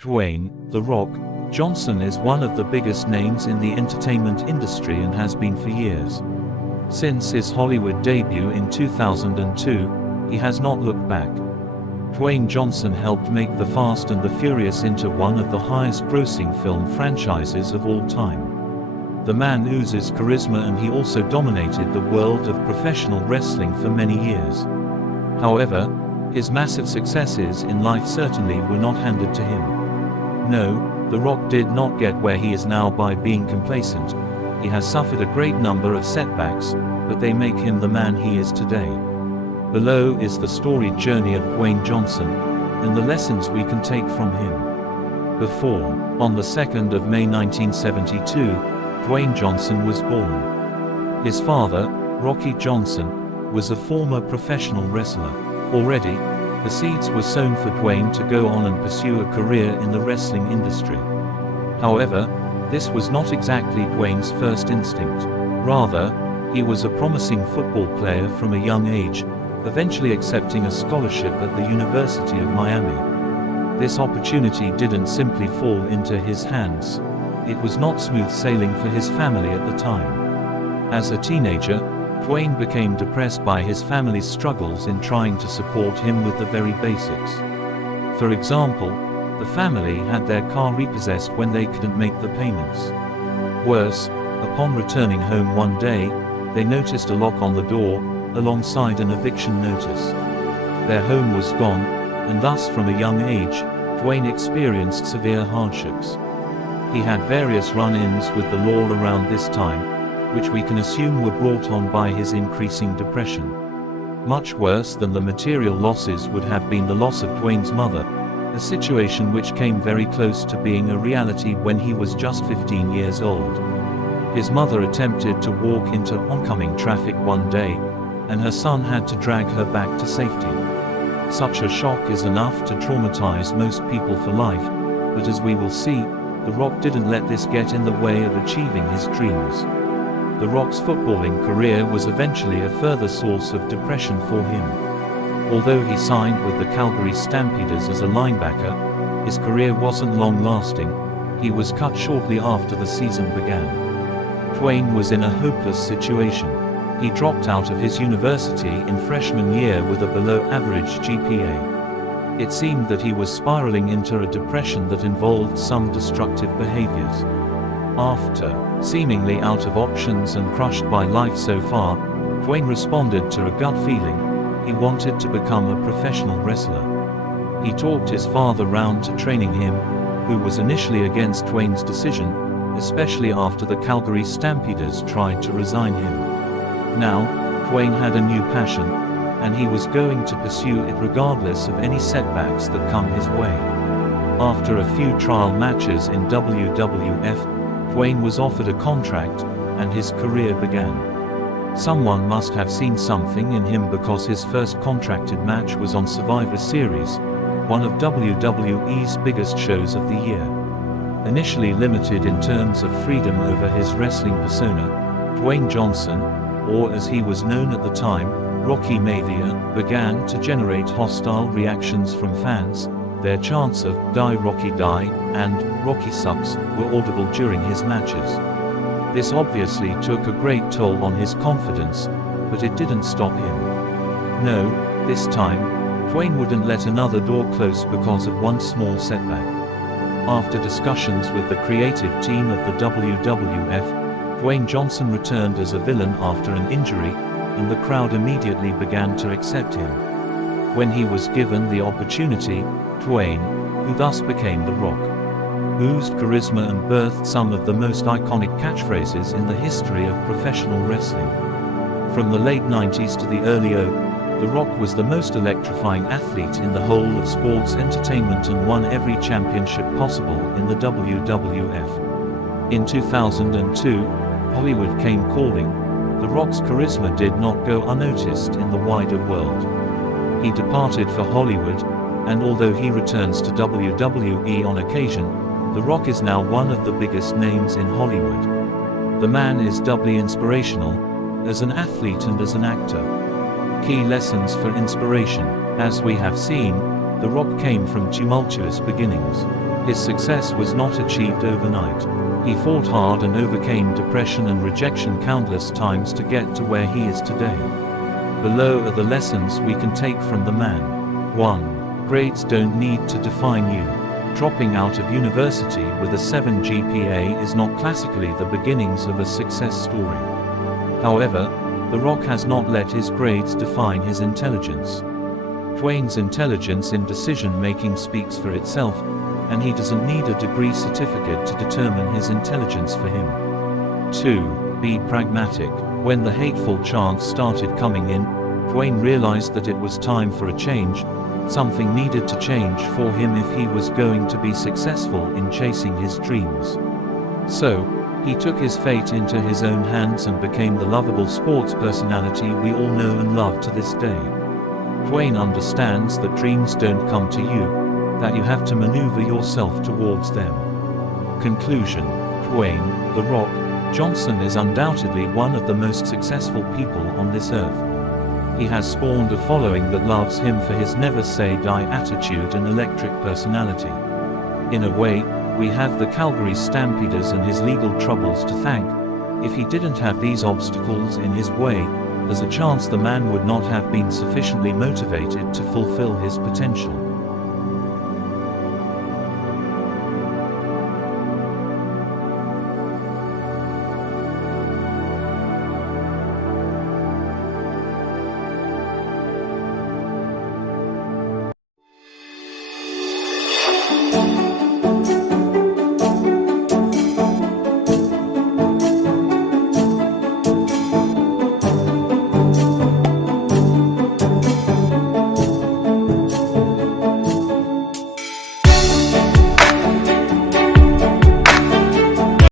Dwayne The Rock Johnson is one of the biggest names in the entertainment industry and has been for years. Since his Hollywood debut in 2002, he has not looked back. Dwayne Johnson helped make The Fast and the Furious into one of the highest-grossing film franchises of all time. The man oozes charisma, and he also dominated the world of professional wrestling for many years. However, his massive successes in life certainly were not handed to him. No, The Rock did not get where he is now by being complacent. He has suffered a great number of setbacks, but they make him the man he is today. Below is the storied journey of Dwayne Johnson, and the lessons we can take from him. Before, on the 2nd of May 1972, Dwayne Johnson was born. His father, Rocky Johnson, was a former professional wrestler. Already, the seeds were sown for Dwayne to go on and pursue a career in the wrestling industry. However, this was not exactly Dwayne's first instinct. Rather, he was a promising football player from a young age, eventually accepting a scholarship at the University of Miami. This opportunity didn't simply fall into his hands. It was not smooth sailing for his family at the time. As a teenager, Dwayne became depressed by his family's struggles in trying to support him with the very basics. For example, the family had their car repossessed when they couldn't make the payments. Worse, upon returning home one day, they noticed a lock on the door, alongside an eviction notice. Their home was gone, and thus from a young age, Dwayne experienced severe hardships. He had various run-ins with the law around this time, which we can assume were brought on by his increasing depression. Much worse than the material losses would have been the loss of Dwayne's mother, a situation which came very close to being a reality when he was just 15 years old. His mother attempted to walk into oncoming traffic one day, and her son had to drag her back to safety. Such a shock is enough to traumatize most people for life, but as we will see, The Rock didn't let this get in the way of achieving his dreams. The Rock's footballing career was eventually a further source of depression for him. Although he signed with the Calgary Stampeders as a linebacker, his career wasn't long-lasting. He was cut shortly after the season began. Dwayne was in a hopeless situation. He dropped out of his university in freshman year with a below-average GPA. It seemed that he was spiraling into a depression that involved some destructive behaviors. After seemingly out of options and crushed by life so far, Dwayne responded to a gut feeling. He wanted to become a professional wrestler. He talked his father round to training him, who was initially against Dwayne's decision, especially after the Calgary Stampeders tried to resign him. Now, Dwayne had a new passion, and he was going to pursue it regardless of any setbacks that come his way. After a few trial matches in WWF, Dwayne was offered a contract, and his career began. Someone must have seen something in him, because his first contracted match was on Survivor Series, one of WWE's biggest shows of the year. Initially limited in terms of freedom over his wrestling persona, Dwayne Johnson, or as he was known at the time, Rocky Mavia, began to generate hostile reactions from fans. Their chants of "Die Rocky Die" and "Rocky Sucks" were audible during his matches. This obviously took a great toll on his confidence, but it didn't stop him. No, this time, Dwayne wouldn't let another door close because of one small setback. After discussions with the creative team of the WWF, Dwayne Johnson returned as a villain after an injury, and the crowd immediately began to accept him. When he was given the opportunity, Dwayne, who thus became The Rock, oozed charisma and birthed some of the most iconic catchphrases in the history of professional wrestling. From the late 90s to the early 2000s, The Rock was the most electrifying athlete in the whole of sports entertainment and won every championship possible in the WWF. In 2002, Hollywood came calling. The Rock's charisma did not go unnoticed in the wider world. He departed for Hollywood, and although he returns to WWE on occasion, The Rock is now one of the biggest names in Hollywood. The man is doubly inspirational, as an athlete and as an actor. Key lessons for inspiration. As we have seen, The Rock came from tumultuous beginnings. His success was not achieved overnight. He fought hard and overcame depression and rejection countless times to get to where he is today. Below are the lessons we can take from the man. 1. Grades don't need to define you. Dropping out of university with a 7 GPA is not classically the beginnings of a success story. However, The Rock has not let his grades define his intelligence. Dwayne's intelligence in decision-making speaks for itself, and he doesn't need a degree certificate to determine his intelligence for him. 2. Be pragmatic. When the hateful chants started coming in, Dwayne realized that it was time for a change. Something needed to change for him if he was going to be successful in chasing his dreams. So, he took his fate into his own hands and became the lovable sports personality we all know and love to this day. Dwayne understands that dreams don't come to you, that you have to maneuver yourself towards them. Conclusion. Dwayne The Rock Johnson is undoubtedly one of the most successful people on this earth. He has spawned a following that loves him for his never-say-die attitude and electric personality. In a way, we have the Calgary Stampeders and his legal troubles to thank. If he didn't have these obstacles in his way, there's a chance the man would not have been sufficiently motivated to fulfill his potential.